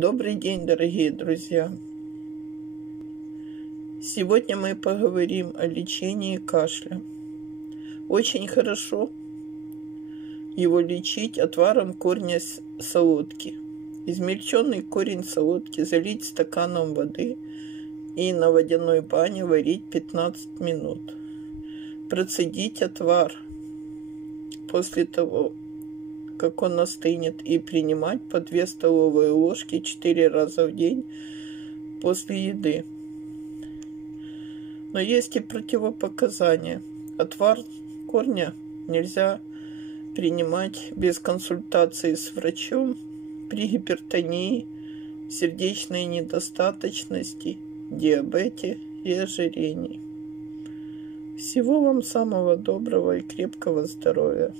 Добрый день, дорогие друзья! Сегодня мы поговорим о лечении кашля. Очень хорошо его лечить отваром корня солодки. Измельченный корень солодки залить стаканом воды и на водяной бане варить 15 минут. Процедить отвар после того, как он остынет, и принимать по 2 столовые ложки 4 раза в день после еды. Но есть и противопоказания. Отвар корня нельзя принимать без консультации с врачом при гипертонии, сердечной недостаточности, диабете и ожирении. Всего вам самого доброго и крепкого здоровья!